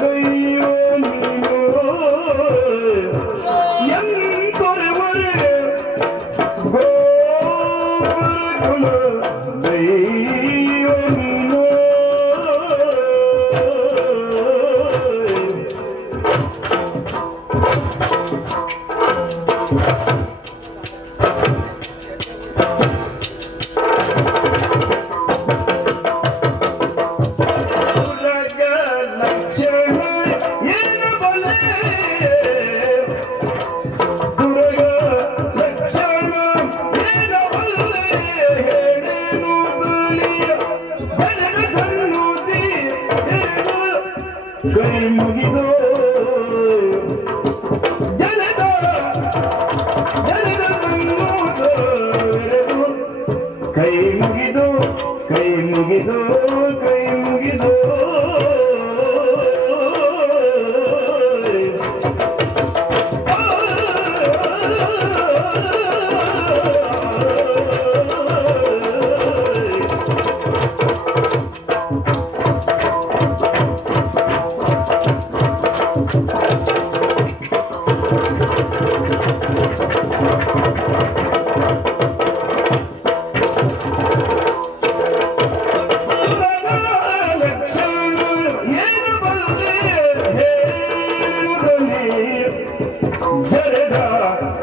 Zereda,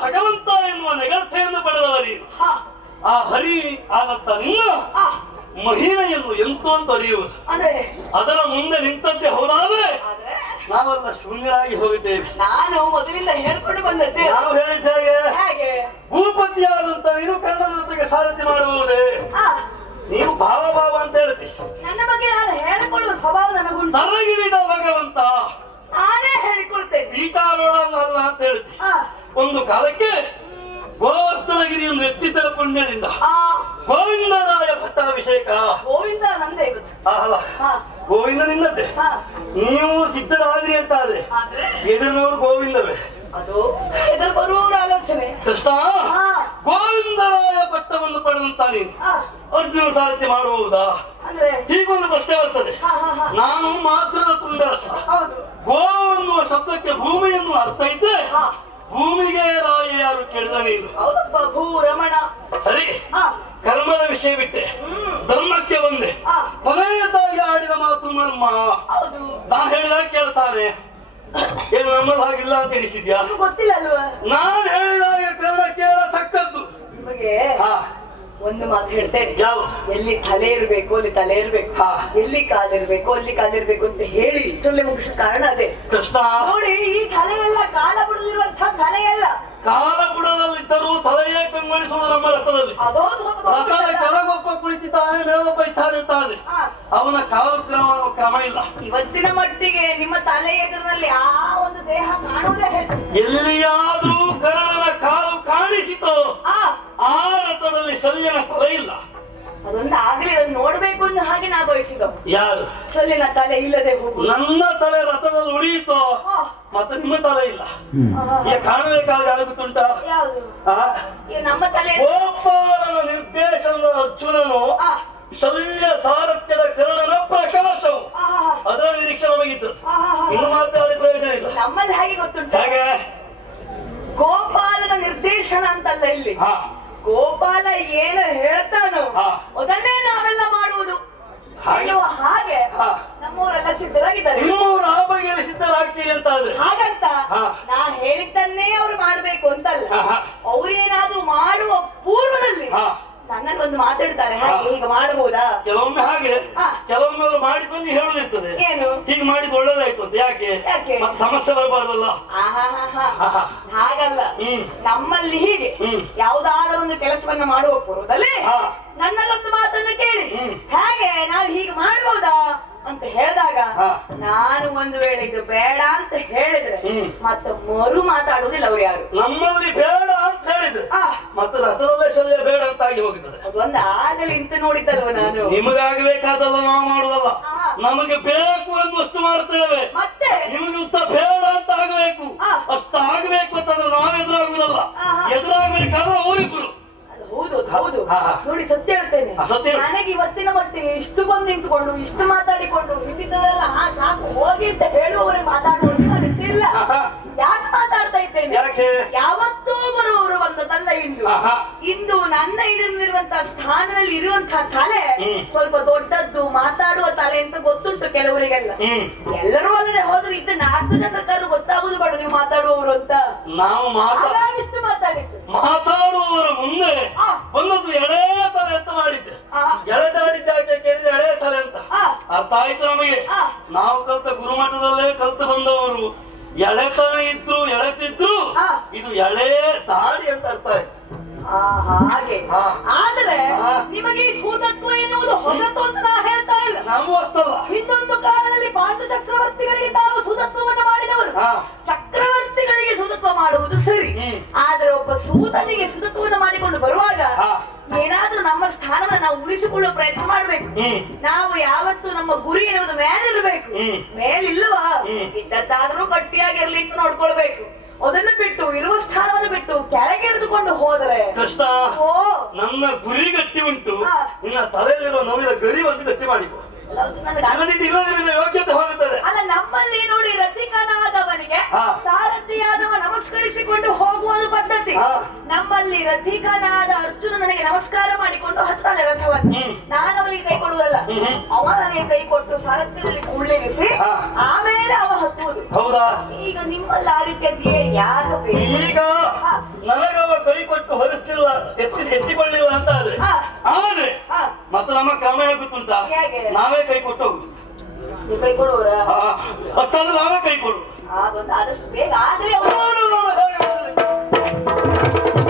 ಭಗವಂತ ಎನ್ನುವ ನೆಗರ್ಥೆಯನ್ನು ಪಡೆದವ ನೀನು. ಆ ಹರಿ ಆದಂತ ನಿನ್ನ ಮಹಿಮೆಯನ್ನು ಎಂತೋ ಅಂತ ಅರಿಯುವುದು. ಅದರ? ಮುಂದೆ ನಿಂತಂತೆ ಹೌದಾದ್ರೆ? ನಾವೆಲ್ಲ ಶೂನ್ಯರಾಗಿ ಹೋಗಿದ್ದೇವೆ. ನಾನು ಮೊದಲಿಂದ ಹೇಳ್ಕೊಂಡು ಬಂದದ್ದೆ. ನಾವು ಹೇಳಿದ್ದೇವೆ ಭೂಪತಿಯಾದಂತ ಇರು ಕನ್ನಡದೊಂದಿಗೆ ಸಾರಥಿ ಮಾಡುವುದೇ. ನೀವು ಭಾವ ಭಾವ ಅಂತ ಹೇಳ್ತಿ. ನನ್ನ ಬಗ್ಗೆ ನಾನು ಹೇಳಿಕೊಳ್ಳುವ ಸ್ವಭಾವ ನನಗುಂಟು. ನರಗಿಳಿದ ಭಗವಂತ. ನಾನೇ ಹೇಳಿಕೊಳ್ತೇನೆ. ಪೀಠಾರೋಹಣಲ್ಲ ಅಂತ ಹೇಳ್ತಿ. ಒಂದು ಕಾಲಕ್ಕೆ ಗೋವರ್ಧನಗಿರಿ ಒಂದು ವ್ಯಕ್ತಿತರ ಪುಣ್ಯದಿಂದ ಗೋವಿಂದರಾಯ ಭಟ್ಟಾಭಿಷೇಕ ಗೋವಿಂದ ನಂದೇ ಅಲ್ಲ. ಹಾ ಗೋವಿಂದ ನಿನ್ನದ್ದೇ. ಹಾ ನೀವು ಸಿದ್ಧರಾದ್ರಿ ಅಂತ ಆದ್ರೆ? ಆದ್ರೆ ಎದುರಿನವರು ಗೋವಿಂದವೇ. ಅದು ಎದುರು ಬರುವವರ ಆಲೋಚನೆ. ಕೃಷ್ಣ ಗೋವಿಂದರಾಯ ಪಟ್ಟವನ್ನು ಪಡೆದಂತ ನೀನು. ಅರ್ಜುನ ಸಾರಥ್ಯ ಮಾಡಬಹುದಾ ಅಂದ್ರೆ? ಹೀಗೊಂದು ಪ್ರಶ್ನೆ ಬರ್ತದೆ. ನಾನು ಮಾತ್ರದ ತುಂಡರಸ ಹೌದು. ಗೋ ಅನ್ನುವ ಶಬ್ದಕ್ಕೆ ಭೂಮಿಯನ್ನು ಅರ್ಥ ಇದ್ದೆ ಭೂಮಿಗೆ ರಾಯ ಯಾರು ಕೇಳಿದ ನೀನು? ಭೂ ರಮಣ. ಸರಿ. ಕರ್ಮದ ವಿಷಯ ಬಿಟ್ಟೆ. ಧರ್ಮಕ್ಕೆ ಬಂದೆ. ಕೊನೆಯದಾಗಿ ಆಡಿದ ಮಾತು ಮರ್ಮ. ನಾ ಹೇಳಿದಾಗ ಕೇಳ್ತಾರೆ ಏನು ನಮ್ಮಲ್ಲಿ ಹಾಗಿಲ್ಲ ಅಂತ ಎಣಿಸಿದ್ಯಾ? ಗೊತ್ತಿಲ್ಲ ಅಲ್ವಾ? ನಾನ್ ಹೇಳಿದಾಗ ಕನ್ನಡ ಕೇಳತಕ್ಕದ್ದು ನಿಮಗೆ ಹಾ. ಒಂದು ಮಾತು ಹೇಳ್ತೇನೆ ಎಲ್ಲಿ ತಲೆ ಇರ್ಬೇಕು ಅಲ್ಲಿ ತಲೆ ಇರ್ಬೇಕು. ಹಾ. ಎಲ್ಲಿ ಕಾಲಿರ್ಬೇಕು ಅಲ್ಲಿ ಕಾಲಿರ್ಬೇಕು ಅಂತ ಹೇಳಿ ಇಷ್ಟರಲ್ಲೇ ಮುಗಿಸ ಕಾರಣ ಅದೇ. ಕೃಷ್ಣ! ನೋಡಿ ಈ ತಲೆ ಎಲ್ಲ ಕಾಲ ಬಿಡದಿರುವಂತಹ ತಲೆಯಲ್ಲ. ಕಾಲ ಬುಡದಲ್ಲಿದ್ದರೂ ತಲೆಯೇ ಕಂಗೊಳಿಸುವುದು ನಮ್ಮ ರಥದಲ್ಲಿ ಕೆಳಗೊಬ್ಬ ಕುಳಿತಿದ್ದಾನೆ ಮೇಲೊಬ್ಬ ಇದ್ದಾನೆ ಅವನ ಕಾಲ ಕ್ರಮ ಕ್ರಮ ಇಲ್ಲ. ಇವತ್ತಿನ ಮಟ್ಟಿಗೆ ನಿಮ್ಮ ತಲೆ ಎದುರಿನಲ್ಲಿ ಆ ಒಂದು ದೇಹ ಕಾಣುವುದೇ ಎಲ್ಲಿಯಾದ್ರೂ ಕರ್ಣನ ಕಾಲು ಕಾಣಿಸಿತೋ. ಆ ರಥದಲ್ಲಿ ಶಲ್ಯನ ತಲೆ ಇಲ್ಲ. ಅದೊಂದು ಆಗ್ಲಿ ಅದನ್ನ ನೋಡ್ಬೇಕು ಅಂತ ಹಾಗೆ ನಾ ಬಯಸಿದ ಯಾರು? ಸೊಲ್ಲಿನ ತಲೆ ಇಲ್ಲದೆ ಹೋಗು ನನ್ನ ತಲೆ ರಥದಲ್ಲಿ ಉಳಿಯಿತು? ಮತ್ತೆ ನಿಮ್ಮ ತಲೆ ಇಲ್ಲ. ಈಗ ಕಾಣಬೇಕಾದ ಯಾರು ಗೊತ್ತುಂಟ ಯಾವುದು? ಈ ನಮ್ಮ ತಲೆ ಗೋಪಾಲನ ನಿರ್ದೇಶನದ ಅರ್ಜುನನು ಆ, ಶಲ್ಯ ಸಾರಥ್ಯದ ಕರ್ಣನ ಪ್ರಕಾಶವು. ಅದರ ನಿರೀಕ್ಷೆ ನಮಗಿದ್ದು. ಇನ್ನು ಮಾತಾಡಿ ಪ್ರಯೋಜನ ಇಲ್ಲ. ನಮ್ಮಲ್ಲಿ ಹಾಗೆ ಗೊತ್ತುಂಟು? ಹಾಗೆ? ಗೋಪಾಲನ ನಿರ್ದೇಶನ ಅಂತಲ್ಲ ಇಲ್ಲಿ. ಹಾ. ಗೋಪಾಲ ಏನು ಹೇಳ್ತಾನೋ. ಅದನ್ನೇ ನಾವೆಲ್ಲ ಮಾಡುವುದು ಹಾಗೆ? ನಮ್ಮೂರೆಲ್ಲ. ನಮ್ಮವರೆಲ್ಲ ಸಿದ್ಧರಾಗಿದ್ದಾರೆ ನಿಮ್ಮವರು ಆ ಬಗೆಯಲ್ಲಿ ಸಿದ್ಧರಾಗ್ತೀರಿ ಅಂತ ಆದ್ರೆ ಹಾಗಂತ. ನಾ ಹೇಳಿದ್ದನ್ನೇ ಅವ್ರು ಮಾಡ್ಬೇಕು ಅಂತಲ್ಲ. ಅವ್ರೇನಾದ್ರೂ ಮಾಡುವ ಪೂರ್ವದಲ್ಲಿ ಹಾ ನನ್ನಲ್ಲಿ ಒಂದು ಮಾತಾಡ್ತಾರೆ. ಹಾಗೆ ಈಗ ಮಾಡಬಹುದಾ? ಕೆಲವೊಮ್ಮೆ ಹಾಗೆ. ಕೆಲವೊಮ್ಮೆ ಅವರು ಮಾಡಿದ್ಮೇಲೆ ಹೇಳುದಿರ್ತದೆ ಏನು? ಹೀಗೆ ಮಾಡಿದ್ ಒಳ್ಳೇದಾಯ್ತು ಅಂತ. ಯಾಕೆ? ಮತ್ತೆ ಸಮಸ್ಯೆ ಬರಬಾರ್ದಲ್ಲ. ಹಾಗಲ್ಲ. ನಮ್ಮಲ್ಲಿ ಹೀಗೆ. ಯಾವ್ದಾದ್ರೂ ಒಂದು ಕೆಲಸವನ್ನ ಮಾಡುವ ಪೂರ್ವದಲ್ಲಿ. ನನ್ನಲ್ಲೊಂದು ಮಾತನ್ನ ಕೇಳಿ. ಹಾಗೆ ನಾವು ಹೀಗೆ ಮಾಡ್ಬೋದಾ ಅಂತ ಹೇಳಿದಾಗ ನಾನು ಒಂದು ವೇಳೆ ಇದು ಬೇಡ ಅಂತ ಹೇಳಿದ್ರೆ. ಮತ್ತೆ ಮರು ಮಾತಾಡುವುದಿಲ್ಲ ಅವ್ರು ಯಾರು? ನಮ್ಮಲ್ಲಿ ಬೇಡ ಅಂತ ಹೇಳಿದ್ರೆ ಮತ್ತೆ ರಥದಲ್ಲೇ ಶಲ್ಯ ಬೇಡ ಅಂತ ಆಗಿ ಹೋಗಿದ್ದಾರೆ. ಅದೊಂದು ಆಗಲಿ ಇಂತ ನೋಡಿದ್ದಲ್ವ ನಾನು? ನಿಮಗಾಗಬೇಕಾದಲ್ಲ ನಾವು ಮಾಡುವಲ್ಲ. ನಮಗೆ ಬೇಕು ಅನ್ನುವಷ್ಟು ಮಾಡ್ತೇವೆ. ಮತ್ತೆ? ನಿಮಗೆ ಉತ್ತರ ಬೇಡ ಅಂತ ಆಗಬೇಕು. ಅಷ್ಟು ಆಗಬೇಕು ಅಂತಂದ್ರೆ ನಾವು ಎದುರಾಗುವುದಲ್ಲ. ಎದುರಾಗಬೇಕಾದ್ರೆ ಅವರಿಬ್ಬರು ಅದು ಹೌದು ಹೌದು ಹಾ, ಹಾ. ನೋಡಿ ಸತ್ಯ ಹೇಳ್ತೇನೆ ಸತ್ಯ ಹೇಳು. ನನಗೆ ಇವತ್ತಿನ ಮಟ್ಟಿಗೆ ಇಷ್ಟು ಬಂದು ನಿಂತ್ಕೊಂಡು ಇಷ್ಟು ಮಾತಾಡಿಕೊಂಡು ಇದ್ದಿದ್ದವರೆಲ್ಲ ಹಾ ಸಾಕು ಹೋಗಿ ಅಂತ ಹೇಳುವವರೆಗೆ ಮಾತಾಡುವಂತಿಲ್ಲ ಇಲ್ಲ ಆಹಾ. ಯಾಕೆ ಮಾತಾಡ್ತಾ ಇದ್ದೇನೆ ಯಾಕೆ ಯಾವತ್ತೂ ಬರುವವರು ಬಂದದಲ್ಲ ಇಂದು ಆಹಾ. ಇಂದು ನನ್ನ ಇದರಲ್ಲಿರುವಂತಹ ಸ್ಥಾನದಲ್ಲಿ ಇರುವಂತಹ ತಲೆ ಹ್ಮ್. ಸ್ವಲ್ಪ ದೊಡ್ಡದ್ದು ಮಾತಾಡುವ ತಲೆ ಅಂತ ಗೊತ್ತುಂಟು ಕೆಲವರಿಗೆಲ್ಲ ಹ್ಮ್ ಎಲ್ಲರೂ ಅಲ್ಲದೆ ಹೋದ್ರೆ ಇದ್ದ ನಾಲ್ಕು ಜನಕ್ಕಾದ್ರೂ ಗೊತ್ತಾಗುದು ಬೇಡ ನೀವು ಮಾತಾಡುವವರು ಅಂತ ನಾವು ಮಾತಾ ಮಾತಾಡುವವರ ಮುಂದೆ. ಒಂದೊಂದು ಎಳೆ ತಲೆ ಅಂತ ಮಾಡಿದ್ದೆ. ಎಳೆ ತಾಡಿದ್ದೆ ಯಾಕೆ ಕೇಳಿದ್ರೆ ಎಳೆ ತಲೆ ಅಂತ. ಅರ್ಥ ಆಯ್ತು ನಮಗೆ? ನಾವು ಕಲ್ತ ಗುರುಮಠದಲ್ಲೇ ಕಲ್ತು ಬಂದವರು. ಎಳೆತನ ಇದ್ರು ಎಳೆತಿದ್ರು. ಇದು ಎಳೆ ದಾಡಿ ಅಂತ ಅರ್ಥ ಆಯ್ತು. ಹಾಗೆ. ಆದ್ರೆ. ನಿಮಗೆ ಈ ಭೂತತ್ವ ಎನ್ನುವುದು ಹೊಸತು ಅಂತ ನಾ ಹೇಳ್ತಾ ಇಲ್ಲ. ನಮ್ಮ ಅಷ್ಟಲ್ಲ. ಹಿಂದೊಂದು ಕಾಲದಲ್ಲಿ ಪಾಂಡು ಚಕ್ರವರ್ತಿಗಳಿಗೆ ತಾವು ಸುಧತ್ವವನ್ನು ಮಾಡಿದವರು. ಚಕ್ರವರ್ತಿಗಳಿಗೆ ಸುಧತ್ವ ಮಾಡುವುದು ಸರಿ. ಆದ್ರೆ ಒಬ್ಬ ಸೂತನಿಗೆ ಸುತತ್ವವನ್ನು ಮಾಡಿಕೊಂಡು ಬರುವಾಗ ಹಾ. ಏನಾದ್ರೂ ನಮ್ಮ ಸ್ಥಾನವನ್ನು ನಾವು ಉಳಿಸಿಕೊಳ್ಳುವ ಪ್ರಯತ್ನ ಮಾಡ್ಬೇಕು. ನಾವು ಯಾವತ್ತು ನಮ್ಮ ಗುರಿ ಎನ್ನುವುದು ಮೇಲಿರ್ಬೇಕು. ಮೇಲಿಲ್ಲವಾ. ಇದ್ದದ್ದಾದ್ರೂ ಗಟ್ಟಿಯಾಗಿರ್ಲಿ ಅಂತ ನೋಡ್ಕೊಳ್ಬೇಕು. ಅದನ್ನು ಬಿಟ್ಟು ಇರುವ ಸ್ಥಾನವನ್ನು ಬಿಟ್ಟು ಕೆಳಗೆರೆದುಕೊಂಡು ಹೋದ್ರೆ ಕಷ್ಟ ಓ. ನನ್ನ ಗುರಿ ಗಟ್ಟಿ ಉಂಟು. ನಿನ್ನ ತಲೆಯಲ್ಲಿರುವ ನೋವಿನ ಗರಿ ಒಂದು ಗಟ್ಟಿ ಮಾಡಿಕೊ. ಯೋಗ್ಯತೆ ಹೋಗುತ್ತದೆ. ಅಲ್ಲ ನಮ್ಮಲ್ಲಿ ನೋಡಿ ರತಿಕನಾದವನಿಗೆ. ಸಾರಥಿಯಾದವ ನಮಸ್ಕರಿಸಿಕೊಂಡು ಪದ್ಧತಿ. ನಮ್ಮಲ್ಲಿ ರಥಿಕನಾದ ಅರ್ಜುನ ನನಗೆ ನಮಸ್ಕಾರ ಮಾಡಿಕೊಂಡು ಹತ್ತಾನೆ ರಥವನ್ನು. ನಾನು ಅವನಿಗೆ ಕೈ ಕೊಡುವುದಲ್ಲ. ಅವ ನನಗೆ ಕೈ ಕೊಟ್ಟು ಸಾರಥ್ಯದಲ್ಲಿ ಕುಳ್ಳಿರಿಸಿ ಆಮೇಲೆ ಅವ ಹತ್ತುವುದು ಹೌದಾ ಈಗ ನಿಮ್ಮಲ್ಲಿ ಆ ರೀತಿಯ ಯಾಕೆ ಬೇಕು ಈಗ. ನನಗವ ಕೈ ಕೊಟ್ಟು ಹೊರಿಸ್ತಿಲ್ಲ ಎತ್ತಿ ಎತ್ತಿಕೊಳ್ಳಿಲ್ಲ ಅಂತ ಆದ್ರೆ. ಆದ್ರೆ. ಮತ್ತೆ ನಮ್ಮ ಕ್ರಮ ಹೇಗೆ ಗೊತ್ತುಂಟಾ ಹೇಗೆ? ನಾವೇ ಕೈ ಕೊಟ್ಟು ಹೋಗುದು ಕೈ ಕೊಡುವರ ಅಷ್ಟಾದ್ರೆ ನಾವೇ ಕೈ ಕೊಡು ಆಗೊಂದು ಆದಷ್ಟು ಬೇಗ ಆದ್ರೆ ಅವ್ರು ನೋಡು, ನೋಡು, ಹೇಗೆ ಬರ್ತದೆ.